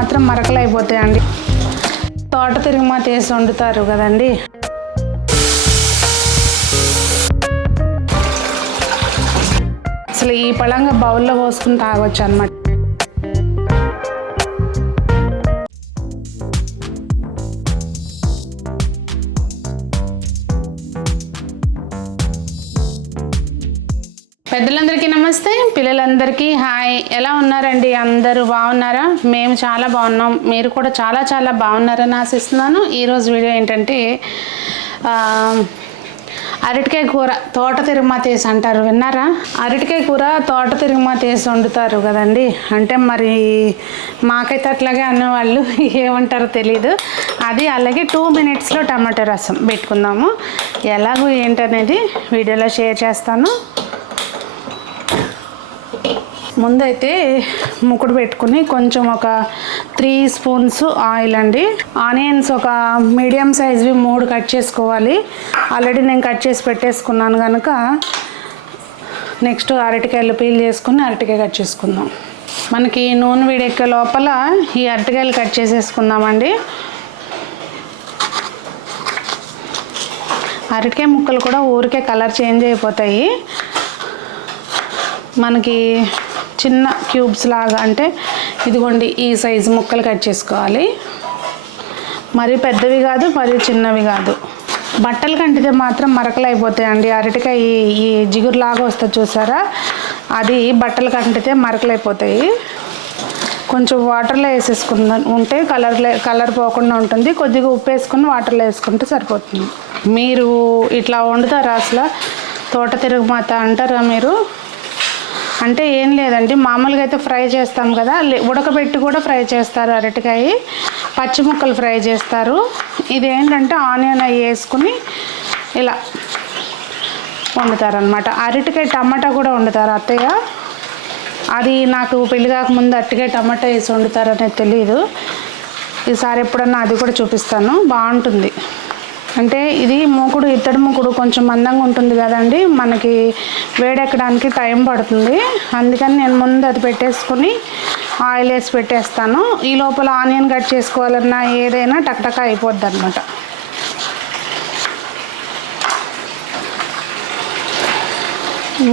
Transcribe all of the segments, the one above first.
మాత్రం మరకలు అయిపోతాయండి. తోట తిరుగుమాత వేసి వండుతారు కదండి. అసలు ఈ పళంగా బౌల్లో పోసుకుని తాగొచ్చు అన్నమాట. పెద్దలందరికీ నమస్తే, పిల్లలందరికీ హాయ్. ఎలా ఉన్నారండి? అందరూ బాగున్నారా? మేము చాలా బాగున్నాం. మీరు కూడా చాలా చాలా బాగున్నారని ఆశిస్తున్నాను. ఈరోజు వీడియో ఏంటంటే అరటికాయ కూర తోట తిరుగుమాత వేసి అంటారు, విన్నారా? అరటికాయ కూర తోట తిరుగుమాత వేసి వండుతారు కదండి. అంటే మరి మాకైతే అట్లాగే అన్నవాళ్ళు ఏమంటారో తెలీదు. అది అలాగే 2 minutesలో టమాటా రసం పెట్టుకుందాము. ఎలాగో ఏంటనేది వీడియోలో షేర్ చేస్తాను. ముందైతే ముక్కుడు పెట్టుకుని కొంచెం ఒక 3 spoons ఆయిల్ అండి. ఆనియన్స్ ఒక మీడియం సైజ్వి 3 కట్ చేసుకోవాలి. ఆల్రెడీ నేను కట్ చేసి పెట్టేసుకున్నాను కనుక నెక్స్ట్ అరటికాయలు పీల్ చేసుకుని అరటికాయ కట్ చేసుకుందాం. మనకి నూనె వేడెక్కే లోపల ఈ అరటికాయలు కట్ చేసేసుకుందామండి. అరటికాయ ముక్కలు కూడా ఊరికే కలర్ చేంజ్ అయిపోతాయి. మనకి చిన్న క్యూబ్స్ లాగా, అంటే ఇదిగోండి ఈ సైజు ముక్కలు కట్ చేసుకోవాలి. మరీ పెద్దవి కాదు, మరీ చిన్నవి కాదు. బట్టలు కంటితే మాత్రం మరకలు అయిపోతాయండి. అరటికాయ ఈ జిగురులాగా వస్తుంది చూసారా, అది బట్టలు కంటితే మరకలు అయిపోతాయి. కొంచెం వాటర్లో వేసేసుకున్న ఉంటే కలర్ పోకుండా ఉంటుంది. కొద్దిగా ఉప్పు వేసుకుని వాటర్లో వేసుకుంటే సరిపోతుంది. మీరు ఇట్లా వండుతారా? అసలు తోట తిరుగుమాత అంటారా మీరు? అంటే ఏం లేదండి, మామూలుగా అయితే ఫ్రై చేస్తాం కదా, ఉడకబెట్టి కూడా ఫ్రై చేస్తారు. అరటికాయ పచ్చి ముక్కలు ఫ్రై చేస్తారు. ఇదేంటంటే ఆనియన్ అవి వేసుకుని ఇలా వండుతారనమాట. అరటికాయ టమాటా కూడా వండుతారు అత్తయ్య. అది నాకు పెళ్లి కాకముందు అరటికాయ టమాటా వేసి వండుతారు అనేది తెలియదు. ఈసారి ఎప్పుడన్నా అది కూడా చూపిస్తాను, బాగుంటుంది. అంటే ఇది మూకుడు, ఇత్తడి మూకుడు కొంచెం మందంగా ఉంటుంది కదండి, మనకి వేడెక్కడానికి టైం పడుతుంది. అందుకని నేను ముందు అది పెట్టేసుకుని ఆయిల్ వేసి పెట్టేస్తాను. ఈ లోపల ఆనియన్ కట్ చేసుకోవాలన్నా ఏదైనా టక్టక అయిపోద్ది అనమాట.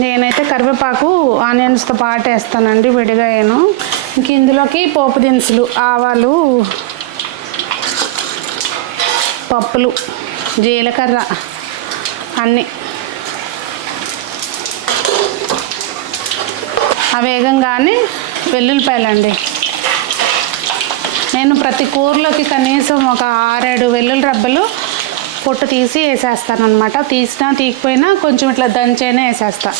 నేనైతే కరివేపాకు ఆనియన్స్తో పాటు వేస్తానండి, విడిగా వేయను. ఇంక ఇందులోకి పోపు దినుసులు, ఆవాలు, పప్పులు, జీలకర్ర అన్నీ వేగంగానే వెల్లుల్లిపాయలండి. నేను ప్రతి కూరలోకి కనీసం ఒక 6-7 వెల్లుల్లి రబ్బలు పొట్టు తీసి వేసేస్తాను అనమాట. తీసినా తీయకపోయినా కొంచెం ఇట్లా దంచైనా వేసేస్తా.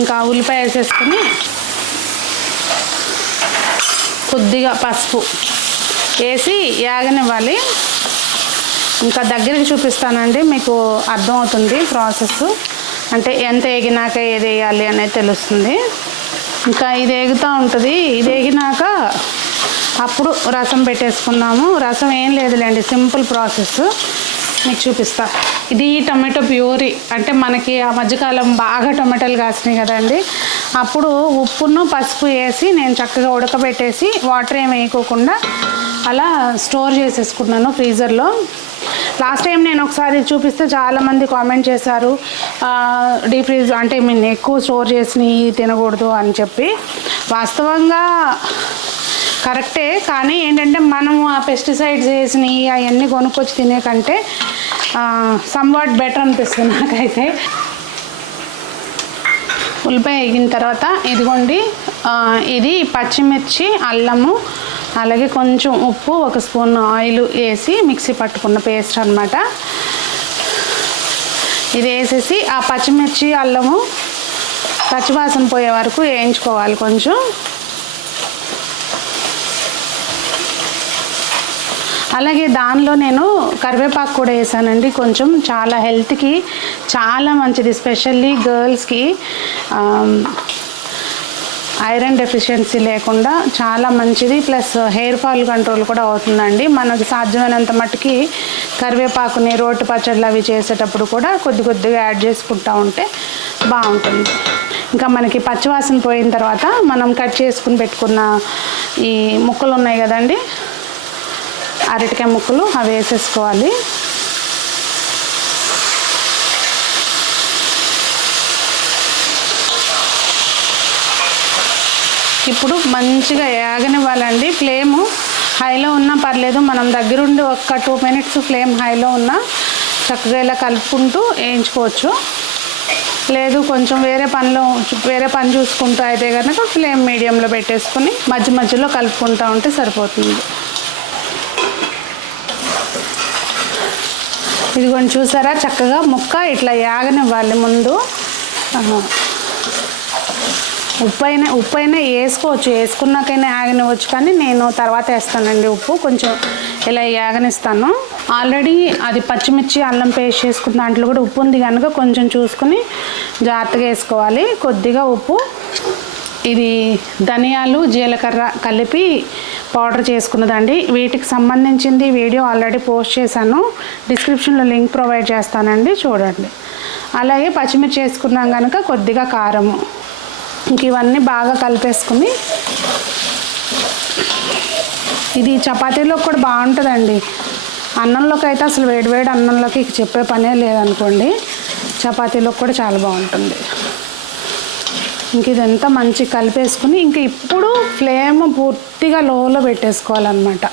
ఇంకా ఉల్లిపాయ వేసేసుకుని కొద్దిగా పసుపు వేసి యాగనివ్వాలి. ఇంకా దగ్గరికి చూపిస్తానండి, మీకు అర్థమవుతుంది ప్రాసెస్. అంటే ఎంత వేగినాక ఏది వేయాలి అనేది తెలుస్తుంది. ఇంకా ఇది వేగుతూ ఉంటుంది. ఇది వేగినాక అప్పుడు రసం పెట్టేసుకుందాము. రసం ఏం లేదులేండి, సింపుల్ ప్రాసెస్ మీకు చూపిస్తా. ఇది టమాటో ప్యూరీ. అంటే మనకి ఆ మధ్యకాలం బాగా టమాటాలు కాసినాయి కదండి, అప్పుడు ఉప్పును పసుపు వేసి నేను చక్కగా ఉడకబెట్టేసి వాటర్ ఏమి వేయకోకుండా అలా స్టోర్ చేసేసుకున్నాను ఫ్రీజర్లో. లాస్ట్ టైం నేను ఒకసారి చూపిస్తే చాలామంది కామెంట్ చేశారు, డీప్ ఫ్రీజ్ అంటే ఎక్కువ స్టోర్ చేసినవి తినకూడదు అని చెప్పి. వాస్తవంగా కరెక్టే, కానీ ఏంటంటే మనము ఆ పెస్టిసైడ్స్ వేసినవి అవన్నీ కొనుక్కొచ్చి తినే కంటే సమ్వాట్ బెటర్ అనిపిస్తుంది నాకైతే. ఉల్లిపాయ వేగిన తర్వాత ఇదిగోండి, ఇది పచ్చిమిర్చి, అల్లము, అలాగే కొంచెం ఉప్పు, 1 స్పూన్ ఆయిల్ వేసి మిక్సీ పట్టుకున్న పేస్ట్ అనమాట. ఇది వేసేసి ఆ పచ్చిమిర్చి, అల్లము పచ్చివాసన పోయే వరకు వేయించుకోవాలి కొంచెం. అలాగే దానిలో నేను కరివేపాకు కూడా వేసానండి కొంచెం. చాలా హెల్త్కి చాలా మంచిది, ఎస్పెషల్లీ గర్ల్స్కి ఐరన్ డెఫిషియన్సీ లేకుండా చాలా మంచిది. ప్లస్ హెయిర్ ఫాల్ కంట్రోల్ కూడా అవుతుందండి. మనకు సాధ్యమైనంత మట్టుకి కరివేపాకుని రోటి పచ్చళ్ళు అవి చేసేటప్పుడు కూడా కొద్దిగా యాడ్ చేసుకుంటూ ఉంటే బాగుంటుంది. ఇంకా మనకి పచ్చివాసన పోయిన తర్వాత మనం కట్ చేసుకుని పెట్టుకున్న ఈ ముక్కలు ఉన్నాయి కదండి, అరటికాయ ముక్కలు, అవి వేసేసుకోవాలి. ఇప్పుడు మంచిగా యాగనివ్వాలండి. ఫ్లేము హైలో ఉన్నా పర్లేదు, మనం దగ్గరుండి ఒక 2 మినిట్స్ ఫ్లేమ్ హైలో ఉన్నా చక్కగా ఇలా కలుపుకుంటూ వేయించుకోవచ్చు. లేదు కొంచెం వేరే పని చూసుకుంటూ అయితే కనుక ఫ్లేమ్ మీడియంలో పెట్టేసుకుని మధ్య మధ్యలో కలుపుకుంటూ ఉంటే సరిపోతుంది. ఇదిగోండి చూసారా, చక్కగా ముక్క ఇట్లా యాగనివ్వాలి. ముందు ఉప్పు అయినా వేసుకోవచ్చు, వేసుకున్నాకైనా యాగనివ్వచ్చు, కానీ నేను తర్వాత వేస్తానండి ఉప్పు. కొంచెం ఇలా యాగనిస్తాను. ఆల్రెడీ అది పచ్చిమిర్చి అల్లం పేస్ట్ చేసుకున్న దాంట్లో కూడా ఉప్పు ఉంది కనుక కొంచెం చూసుకుని జాగ్రత్తగా వేసుకోవాలి. కొద్దిగా ఉప్పు. ఇది ధనియాలు జీలకర్ర కలిపి పౌడర్ చేసుకున్నదండి. వీటికి సంబంధించింది వీడియో ఆల్రెడీ పోస్ట్ చేశాను, డిస్క్రిప్షన్లో లింక్ ప్రొవైడ్ చేస్తానండి, చూడండి. అలాగే పచ్చిమిర్చి వేసుకున్నాం కనుక కొద్దిగా కారము. ఇంక ఇవన్నీ బాగా కలిపేసుకుని, ఇది చపాతీలో కూడా బాగుంటుందండి. అన్నంలోకి అయితే అసలు వేడివేడి అన్నంలోకి చెప్పే పనే లేదనుకోండి, చపాతీలో కూడా చాలా బాగుంటుంది. ఇంక ఇదంతా మంచి కలిపేసుకుని ఇంక ఇప్పుడు ఫ్లేమ్ పూర్తిగా లోలో పెట్టేసుకోవాలన్నమాట.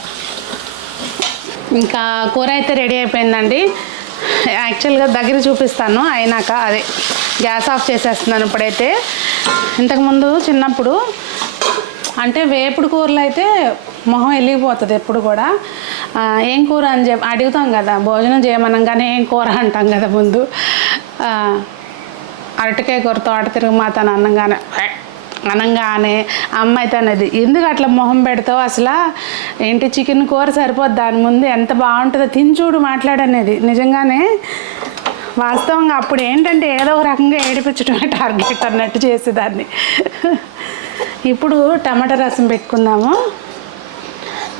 ఇంకా కూర అయితే రెడీ అయిపోయిందండి. యాక్చువల్గా దగ్గర చూపిస్తాను అయినాక, అదే గ్యాస్ ఆఫ్ చేసేస్తున్నాను ఇప్పుడైతే. ఇంతకుముందు చిన్నప్పుడు అంటే వేపుడు కూరలు అయితే మొహం వెలిగిపోతుంది ఎప్పుడు కూడా. ఏం కూర అని చెప్పి అడుగుతాం కదా, భోజనం చేయమనంగానే ఏం కూర అంటాం కదా ముందు. అరటికాయ కూర తోట తిరుగుమాతను అనగానే అమ్మ అయితే అనేది, ఎందుకు అట్లా మొహం పెడతావు, అసలు ఏంటి చికెన్ కూర సరిపోద్ది దాని ముందు, ఎంత బాగుంటుందో తిని చూడు మాట్లాడనేది. నిజంగానే వాస్తవంగా అప్పుడు ఏంటంటే ఏదో ఒక రకంగా ఏడిపించడమే టార్గెట్ అన్నట్టు చేసేదాన్ని. ఇప్పుడు టమాటా రసం పెట్టుకుందాము.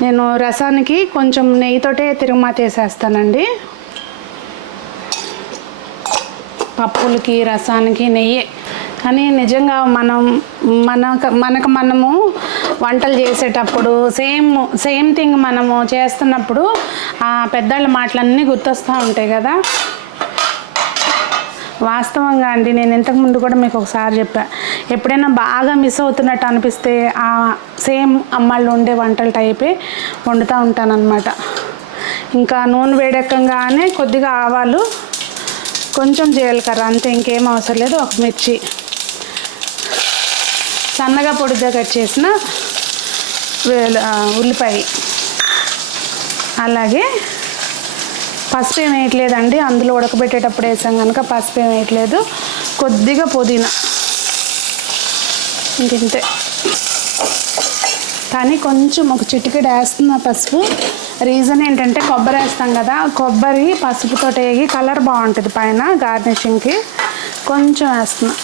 నేను రసానికి కొంచెం నెయ్యితోటే తిరుగుమాత వేసేస్తానండి. పప్పులకి రసానికి నెయ్యే. కానీ నిజంగా మనము వంటలు చేసేటప్పుడు సేమ్ థింగ్ మనము చేస్తున్నప్పుడు ఆ పెద్దవాళ్ళ మాటలన్నీ గుర్తొస్తూ ఉంటాయి కదా. వాస్తవంగా అండి, నేను ఇంతకుముందు కూడా మీకు ఒకసారి చెప్పా, ఎప్పుడైనా బాగా మిస్ అవుతున్నట్టు అనిపిస్తే ఆ సేమ్ అమ్మాళ్ళు వండే వంటల టైపే వండుతూ ఉంటానన్నమాట. ఇంకా నూనె వేడెక్కగానే కొద్దిగా ఆవాలు, కొంచెం జీలకర్ర, అంతే, ఇంకేం అవసరం లేదు. ఒక మిర్చి, సన్నగా పొడిగా కట్ చేసిన ఉల్లిపాయ, అలాగే పసుపు ఏం వేయట్లేదండి, అందులో ఉడకబెట్టేటప్పుడు వేసాం కనుక పసుపు ఏం వేయట్లేదు. కొద్దిగా పుదీనా, ఇంకంతే. కానీ కొంచెం ఒక చిటికెడు వేస్తున్నా పసుపు. రీజన్ ఏంటంటే కొబ్బరి వేస్తాం కదా, కొబ్బరి పసుపుతో వేగి కలర్ బాగుంటుంది పైన గార్నిషింగ్కి, కొంచెం వేస్తున్నా.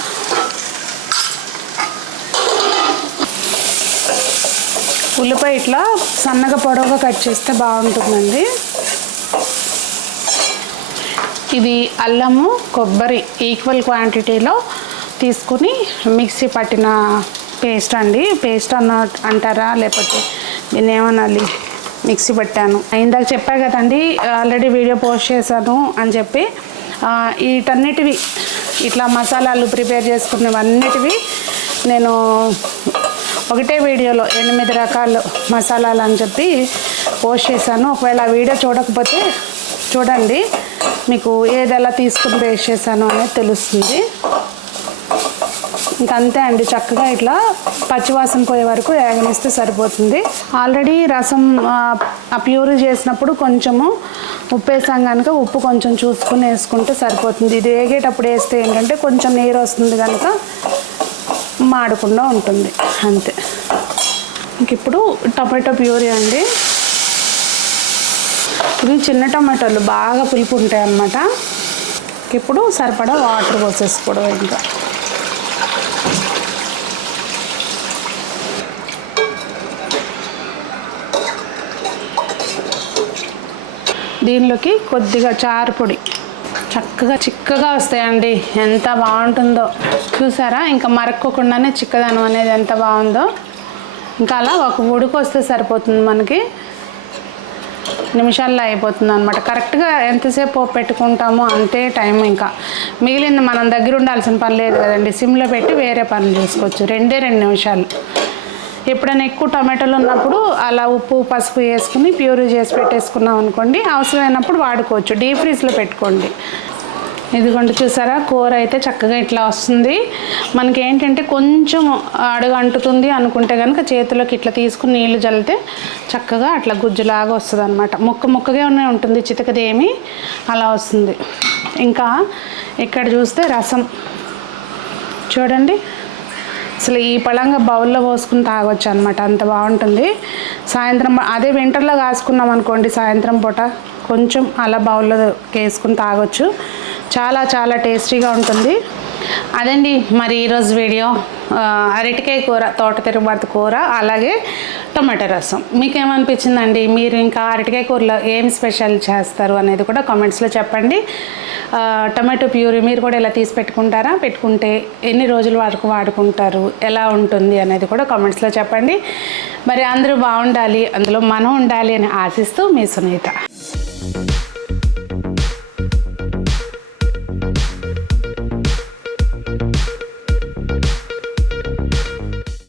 ఉల్లిపాయ ఇట్లా సన్నగా పొడవుగా కట్ చేస్తే బాగుంటుందండి. ఇది అల్లము కొబ్బరి ఈక్వల్ క్వాంటిటీలో తీసుకుని మిక్సీ పట్టిన పేస్ట్ అండి. పేస్ట్ అంటారా లేకపోతే దీన్ని ఏమనాలి, మిక్సీ పట్టాను. ఇందాక చెప్పా కదండి, ఆల్రెడీ వీడియో పోస్ట్ చేశాను అని చెప్పి. వీటన్నిటివి ఇట్లా మసాలాలు ప్రిపేర్ చేసుకునేవన్నిటివి నేను ఒకటే వీడియోలో 8 రకాలు మసాలాలు అని చెప్పి పోస్ట్ చేశాను. ఒకవేళ ఆ వీడియో చూడకపోతే చూడండి, మీకు ఏది ఎలా తీసుకుని పేస్ట్ చేశాను అనేది తెలుస్తుంది. ఇంకంతే అండి, చక్కగా ఇట్లా పచ్చివాసన పోయే వరకు వేగనిస్తే సరిపోతుంది. ఆల్రెడీ రసం ప్యూరీ చేసినప్పుడు కొంచెము ఉప్పు వేసాం కనుక ఉప్పు కొంచెం చూసుకుని వేసుకుంటే సరిపోతుంది. ఇది వేగేటప్పుడు వేస్తే ఏంటంటే కొంచెం నీరు వస్తుంది కనుక మాడకుండా ఉంటుంది, అంతే. ఇంక ఇప్పుడు టమాటో ప్యూరీ అండి. ఇవి చిన్న టమాటోలు బాగా పులుపు ఉంటాయి అన్నమాట. ఇప్పుడు సరిపడా వాటర్ పోసేసుకోవడం. ఇంకా దీనిలోకి కొద్దిగా చారు పొడి, చక్కగా చిక్కగా వస్తాయండి. ఎంత బాగుంటుందో చూసారా, ఇంకా మరక్కోకుండానే చిక్కదనం అనేది ఎంత బాగుందో. ఇంకా అలా ఒక ఉడుకు వస్తే సరిపోతుంది, మనకి నిమిషాల్లో అయిపోతుంది అనమాట. కరెక్ట్గా ఎంతసేపు పెట్టుకుంటామో అంతే టైం. ఇంకా మిగిలింది మనం దగ్గర ఉండాల్సిన పని లేదు కదండి, సిమ్లో పెట్టి వేరే పనులు చేసుకోవచ్చు. 2 నిమిషాలు. ఎప్పుడైనా ఎక్కువ టమాటాలు ఉన్నప్పుడు అలా ఉప్పు పసుపు వేసుకుని ప్యూరీ చేసి పెట్టేసుకున్నాం అనుకోండి, అవసరమైనప్పుడు వాడుకోవచ్చు. డీప్ ఫ్రీజ్లో పెట్టుకోండి. ఇదిగోండి చూసారా, కూర అయితే చక్కగా ఇట్లా వస్తుంది. మనకి ఏంటంటే కొంచెం అడుగు అంటుతుంది అనుకుంటే కనుక చేతిలోకి ఇట్లా తీసుకుని నీళ్లు జల్లితే చక్కగా అట్లా గుజ్జులాగా వస్తుంది అనమాట. ముక్కగా ఉంటుంది, చితకదేమి అలా వస్తుంది. ఇంకా ఇక్కడ చూస్తే రసం చూడండి, అసలు ఈ పళంగా బౌల్లో పోసుకుని తాగొచ్చు అనమాట, అంత బాగుంటుంది. సాయంత్రం అదే వింటర్లో కాసుకున్నాం అనుకోండి, సాయంత్రం పూట కొంచెం అలా బౌల్లో వేసుకుని తాగొచ్చు. చాలా చాలా టేస్టీగా ఉంటుంది. అదండి మరి ఈరోజు వీడియో. అరటికాయ కూర, తోట తిరుగుబాటు కూర, అలాగే టమాటా రసం. మీకేమనిపించిందండి? మీరు ఇంకా అరటికాయ కూరలో ఏం స్పెషల్ చేస్తారు అనేది కూడా కామెంట్స్లో చెప్పండి. టమాటో ప్యూరీ మీరు కూడా ఇలా తీసి పెట్టుకుంటారా? పెట్టుకుంటే ఎన్ని రోజుల వరకు వాడుకుంటారు, ఎలా ఉంటుంది అనేది కూడా కామెంట్స్లో చెప్పండి. మరి అందరూ బాగుండాలి, అందులో మనం ఉండాలి అని ఆశిస్తూ మీ సునీత.